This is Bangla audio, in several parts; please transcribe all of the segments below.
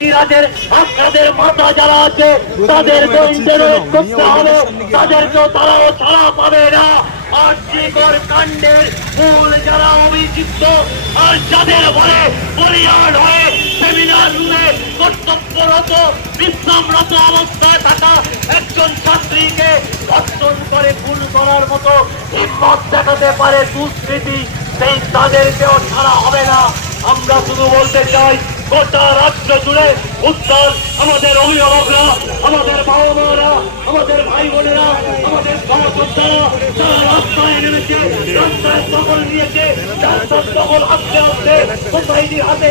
ইরাদের আপনাদের মাথা যারা আছে তাদেরকে ইন্টারনেট করতে হবে তাদেরকেও তারাও ছাড়া পাবে না। আর জিগর কাণ্ডের মূল যারা অভিযুক্ত আর যাদের বলে বলিয়ান হয়ে সেমিনার রুমে কর্তব্যরত বিশ্রামরত অবস্থায় থাকা একজন ছাত্রীকে ধর্ষণ করে খুন করার মতো হিম্মত দেখাতে পারে দুষ্কৃতি সেই তাদেরকেও ছাড়া হবে না। আমরা শুধু বলতে চাই গোটা রাজ্য জুড়ে উত্তর আমাদের অভিভাবকরা আমাদের বাবা মারা আমাদের ভাই বোনেরা আমাদের সহযোদ্ধারা হাতে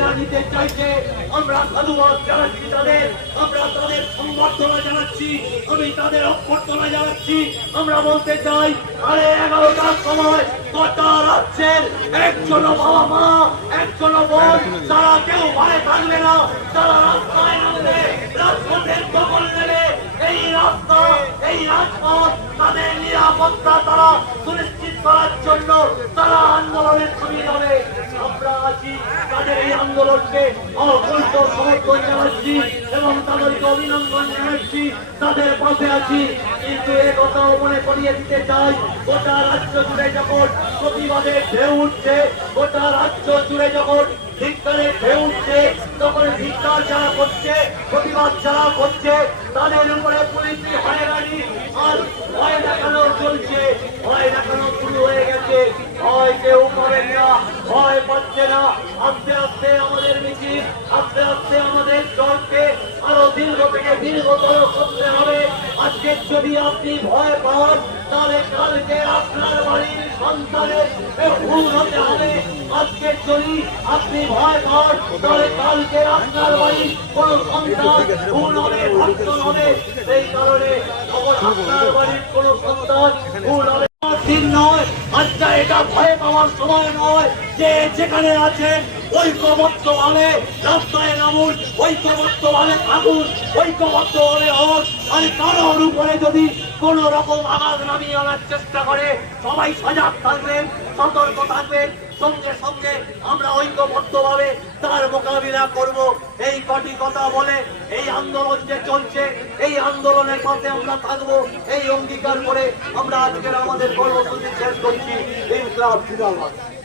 আজ নিতে চাইছে আমরা তাদের জানাচ্ছি আমি তাদের জানাচ্ছি আমরা বলতে চাই আরে এগারোটার সময় গোটা রাজ্যের একজন বাবা মা একজন বোন তারা কেউ ভয়ে থাকবে না তারা রাস্তায় নামবে রাজপথের দখল নেবে এই রাস্তা এই তাদের নিরাপত্তা তারা সুনিশ্চিত করার জন্য তারা আন্দোলনের ছবি হবে আমরা আছি তাদের এই আন্দোলনকে অকল্প সমর্থন জানাচ্ছি। এবং তাদেরকে অভিনন্দন জানাচ্ছি, তাদের পাশে আছি। কিন্তু এ কথাও মনে করিয়ে দিতে চাই, গোটা রাজ্য জুড়ে যখন প্রতিবাদের ঢেউ উঠছে, গোটা রাজ্য জুড়ে যখন প্রতিবাদ ভয় দেখানো শুরু হয়ে গেছে। ভয় কেউ পাবেন না ভয় পাচ্ছে না। আস্তে আস্তে আমাদের মিছিল, আস্তে আস্তে আমাদের দলকে আরও দীর্ঘ থেকে দীর্ঘতর করতে হবে। আজকে যদি আপনি ভয় পান, তাহলে কালকে আপনার বাড়ির সন্তানের ভুল হতে হবে। কোন সন্তান কারণে আপনার বাড়ির ভুল হবে। নয় আচ্ছা এটা ভয় পাওয়ার সময় নয় যে যেখানে আছেন, ঐক্যবদ্ধ হলে রাস্তায় নামুন, ঐক্যবদ্ধ হলে থাকুন, ঐক্যবদ্ধ হলে হোক আর কারোর উপরে যদি কোন রকম আঘাত নামিয়ে আনার চেষ্টা করে, সবাই সজাগ থাকবেন, সতর্ক থাকবেন সঙ্গে সঙ্গে আমরা ঐক্যবদ্ধ ভাবে তার মোকাবিলা করব। এই কটি কথা বলে, এই আন্দোলন যে চলছে, এই আন্দোলনের পথে আমরা থাকব। এই অঙ্গীকার করে আমরা আজকের আমাদের কর্মসূচি শেষ করছি। ইনকলাব জিন্দাবাদ।